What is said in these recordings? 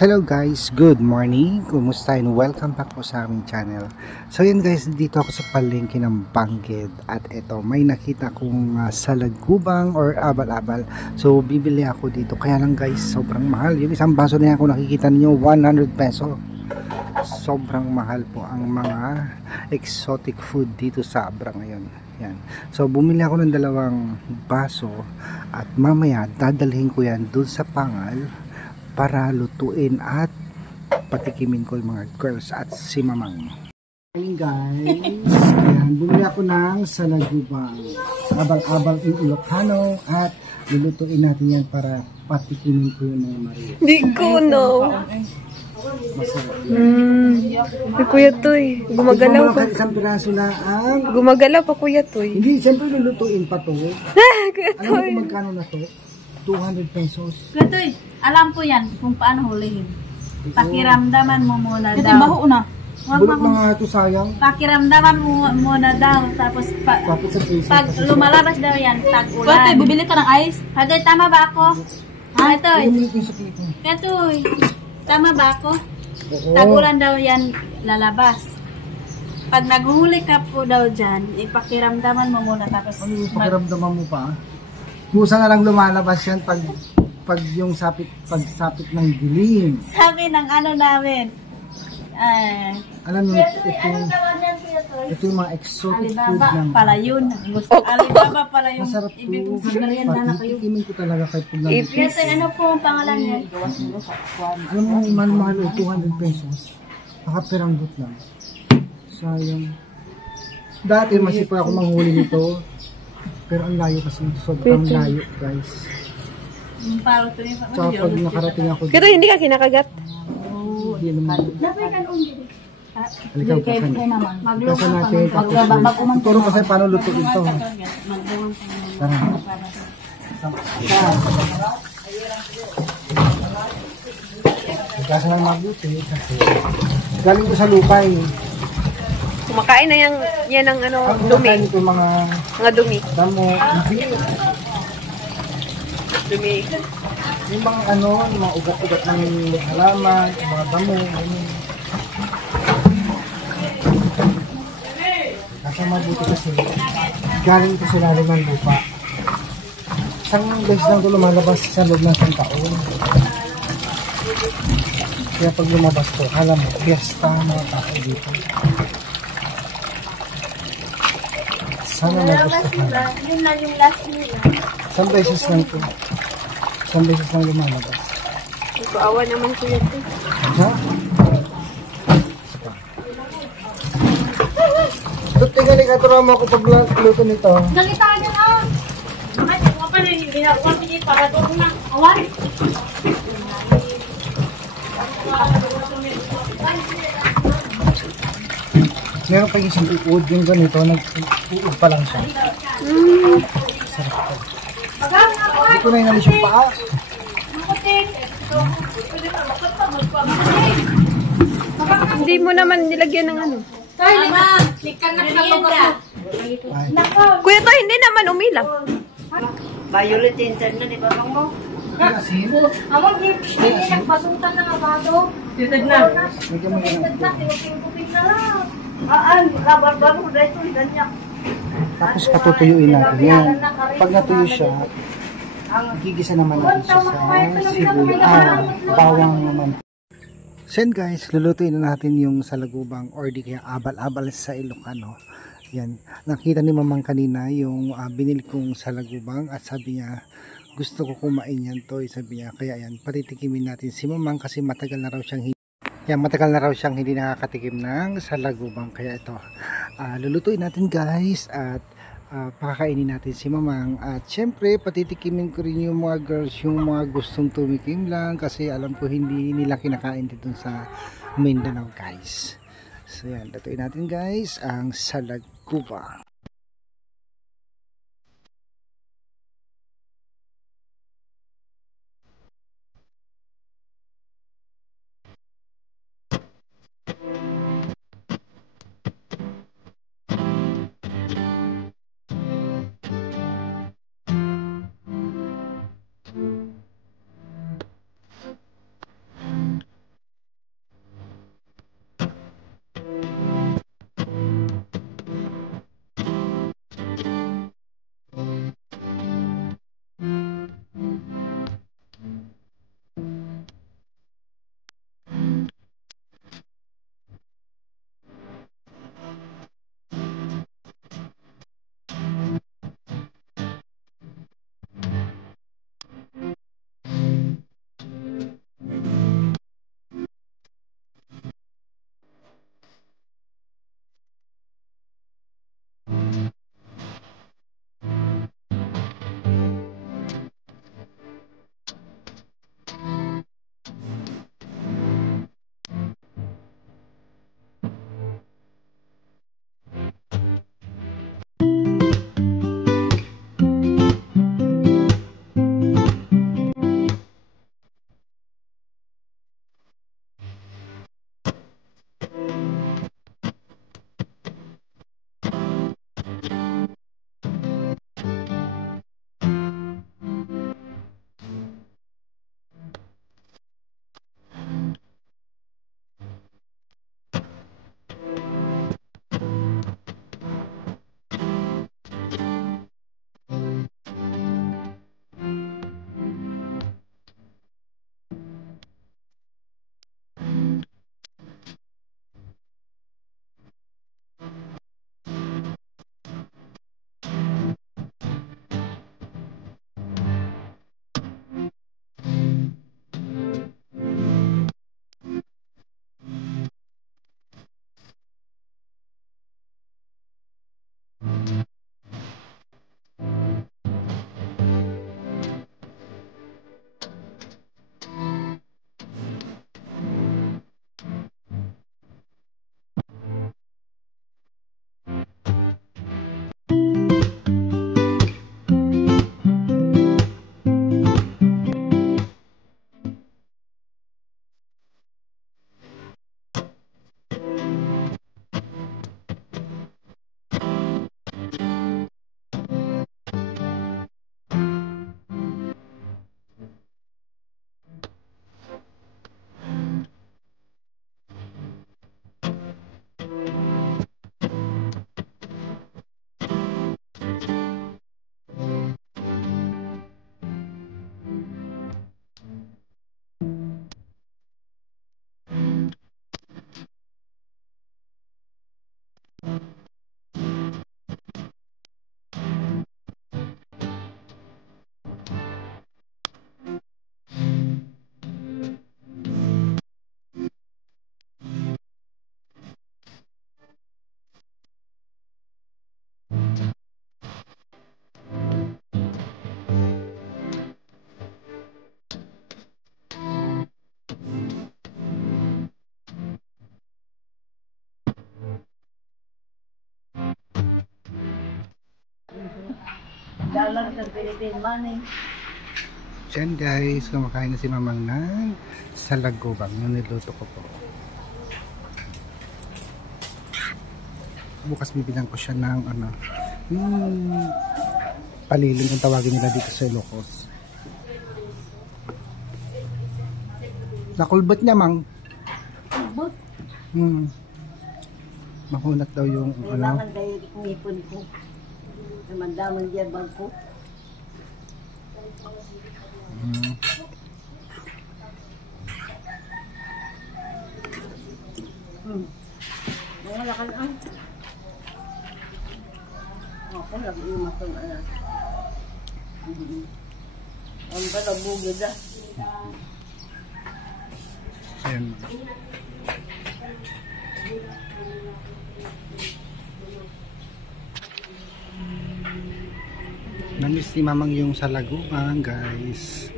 Hello guys, good morning. Kumusta and welcome back po sa aming channel. So yun guys, dito ako sa palengke ng Bangged at eto may nakita kong salagubang or abal-abal. So bibili ako dito. Kaya lang guys, sobrang mahal. Yung isang baso na yan kung nakikita niyo 100 peso. Sobrang mahal po ang mga exotic food dito sa Abra ngayon. Yan. So bumili ako ng dalawang baso at mamaya dadalhin ko yan dun sa Pangal para lutuin at patikimin ko yung mga girls at si Mamang. Ayun guys, ayan, bumili ako ng salagubang abal-abal in Ilocano at lulutuin natin yan para patikimin ko yung mga Maria. Di ko no. Masarap. Kuya Toy, gumagalaw pa. Isang piraso na ang... Gumagalaw pa Kuya Toy. Hindi, siyempre lulutuin pa to. Kuya Alam mo Toy. kung magkano na to? 200 pesos. Gatoy, alam ko yan kung paano hulihin. Pakiramdaman mo muna daw. Ito yung baho na. Bulok na nga ito, sayang. Pakiramdaman mo muna daw. Tapos Kapit sa piso. pag lumalabas daw yan, Kuya tag-ulan. Toy, bibili ka ng ice? Katoy, tama ba ako? Ha, Katoy? Bumili ko sa piso. Katoy, tama ba ako? Oo. Tag-ulan daw yan lalabas. Pag naghuli ka po daw dyan, ipakiramdaman mo muna. Tapos Ano yung pakiramdaman mo pa? Kusa na lang lumalabas yan pag pagsapit ng dilim. sabi ng ano namin, Alam mo, ito yung mga exotic food Alibaba ng... pala yun. Gusto, Alibaba pala yung Masarap po. merienda na kayo. Patikimin ko talaga kahit pag lang. Kasi ano po ang pangalan niya? Alam mo, mahal 200 pesos. Nakapiranggot lang. Sayang. Dati masipag ako manghuli nito. Pero ang layo kasi. Sobrang layo guys. Parang ito yung Tsaka pag nakarating ako Kuya Toy, hindi ka kinakagat. hindi naman. Halika ko kasan. Magluma Kasan natin. Turo kasi paano lutuin ito. Tara. Kasan lang magluto kasi galing ko sa lupay. Kumakain na yan ang ano, Ang dumi. kumakain ko mga Dumi. damo. Dumi. Yung mga ano, yung mga ugat-ugat ng halaman, yung mga damo. Nasa mabuti kasi galing ko sa lalim ng lupa. Isang beses lang ito lumalabas sa loob ng isang taon. Kaya pag lumabas ko, alam mo, fiesta ang mga tao dito. Sana magustuhan. Yun na yung last nila. Isang beses lang ito. Isang beses lang lumalabas. Nagpaawa naman Kuya Toy. Ha? Tuti ka turama ako pag luto nito. Galitaan niya na! Ay, ako pa rin yung ginagawa niya para doon na. Awan! Meron pa isang uod yung ganito, nag-uod pa lang siya. Sarap po. Hindi ko na inalis yung paa. Hindi mo naman nilagyan ng ano. Ay, lima! Likan na merienda! Kuya Toy, hindi naman umilaw. Violet intern na, di ba bang mo? Asin? Amang hindi nagpasuntan na nga ba ito? Medyo may ganun po. Tinuping na lang. Labar-bar mo dahil ito, ganyan. Tapos patutuyuin natin yan. Pag natuyo siya, gigisa naman natin siya sa sibuyas. Bawang naman. So guys, lulutuin na natin yung salagubang or di kaya abal-abal sa Ilocano. Yan. Nakita ni Mamang kanina yung binili kong salagubang at sabi niya, gusto ko kumain yan to. Sabi niya, kaya yan, patitikimin natin si Mamang kasi matagal na raw siyang hindi nakakatikim ng salagubang. Kaya ito, lulutuin natin guys at pakakainin natin si Mamang. At syempre, patitikimin ko rin yung mga girls, yung mga gustong tumikim lang kasi alam ko hindi nila kinakain dito sa Mindanao guys. So yan, lutuin natin guys ang salagubang. $1 sa Philippine money. Yan guys, kumakain na si Mamang ng salagubang. Yung niluto ko po. Bukas bibilang ko siya ng paliling ang tawagin nila dito sa Ilocos. Nakulbot niya, Mang. Kulbot? Mahunat daw yung Kailangan dahil ngipon ko. Namandaman diyan bag ko. Wala ka lang. Ako nag-iimas ang anak. Ang balabugid ah. Ayan. Namiss ni Mamang yung salagubang guys.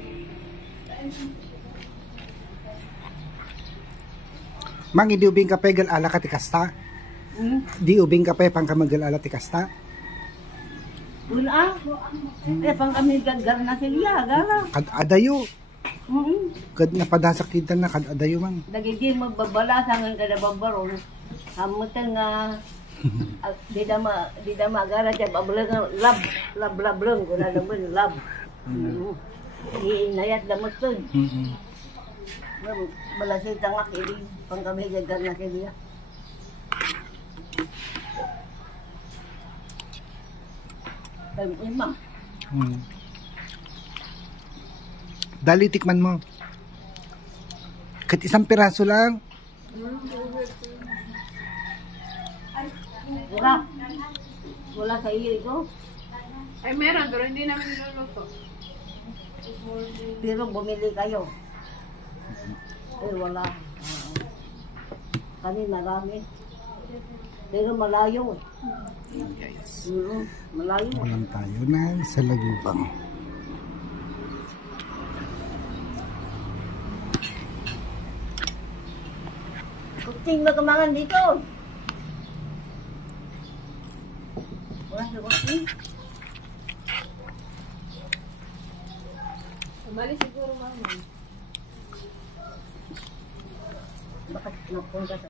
Mang, hindi ubing kape gal ala ka tikasta? Di ubing kape pang kamagal ala tikasta? Wala. Pang kami gagar na sila. Gara. Kad adayo. Kad napadasak kita na kad adayo, Mang. Dagigi magbabala sa nga kada babaron. Hamutan nga di dama gara dyan babalang lab lang kuna naman lab. Inayat damot to. Balasita nga kiri pang kami gagar na sila. Ima. Dali tikman mo. Kahit isang piraso lang. Wala sa iyo ito. Ay, meron, pero hindi namin niluluto. Pero bumili kayo. Wala. Kami marami. Pero malayo. Guys. Malayo. Walang tayo ng salagubang. Kuting magamangan dito. Wala sa kuting. Umali siguro, Mama. Bakit napunta sa